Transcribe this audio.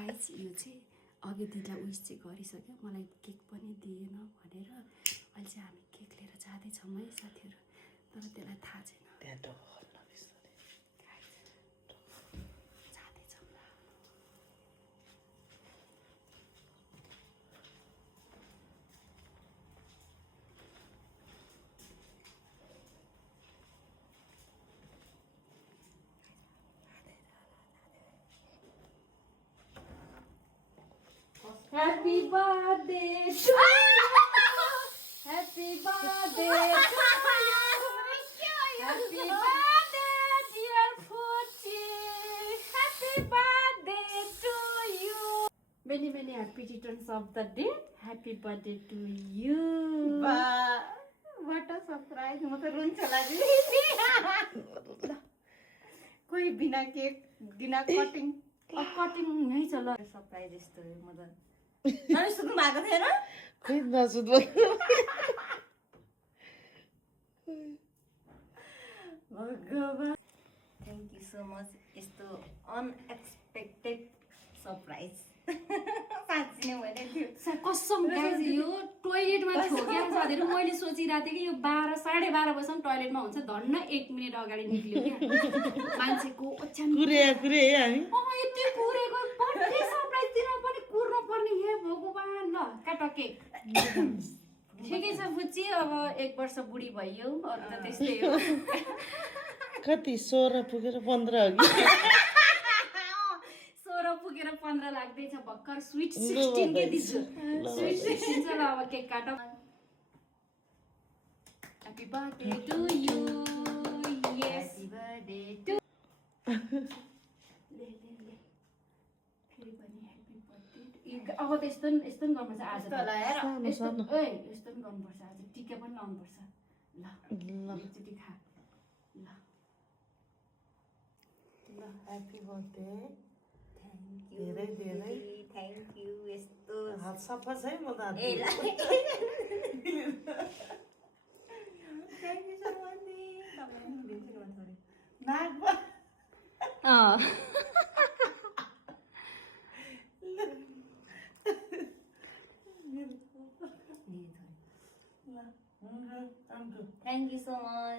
Guys यो चाहिँ अघि दिदीलाई उइस चाहिँ गरिसक्यो मलाई केक पनि दिएन भनेर अहिले चाहिँ हामी केक लिएर जाँदैछौँ है साथीहरू तर त्यसलाई थाहा छैन जाँदैछौँ ल Happy birthday to you. Happy birthday to you. Happy birthday dear Fuchi. Happy birthday to you. Many happy returns of the day. Happy birthday to you. What a surprise. म त रुन्छ लागि कोही बिना केक बिना कटिङ कटिङ नै छ ल सरप्राइज यस्तो हो म त ननि सुत्नु भएको थिएन खोइ नसुत्नु भगवान थ्याङ्क यू सो मच यस्तो अनएक्सपेक्टेड सरप्राइज साँच्ची नै मैले थियो कसम गाइस यो टोयलेटमा थियो क्या साथीहरु मैले सोचिरहेको थिएँ कि यो 12 12:30 बजेसम्म टोयलेटमा हुन्छ धन्न 1 मिनेट अगाडि निक्ल्यो क्या मान्छेको ओछ्यान कुरे हामी यति कुरेको बर्थडे सरप्राइज दिन पनि कुर्नु पर्ने हे भगवान ल काट केक ठिकै छ फुच्ची अब 1 वर्ष बुढी भइयो अरु त त्यस्तै हो कति 16 पुगेर 15 हो कि 16 पुगेर 15 लाग्दैछ भक्कर स्वीट 16 के दिन्छु स्वीट 16 छ ल अब केक काटौँ happy birthday to you yes happy birthday to ले फेरि पनि ह्यापी बर्थडे अब त यस्तो नि गर्नुपर्छ आज त यस्तो ओइ यस्तो नि गर्नुपर्छ आज टिका पनि लाउनुपर्छ ल एकचोटि खा ल ह्यापी बर्थडे थ्याङ्क यू धेरै धेरै थ्याङ्क यू यस्तो हात सफा छ है म त ए ल थ्याङ्क यू सो मच नि तपाईलाई दिन्छु न थोरै नाक थ्याङ्क यू सो मच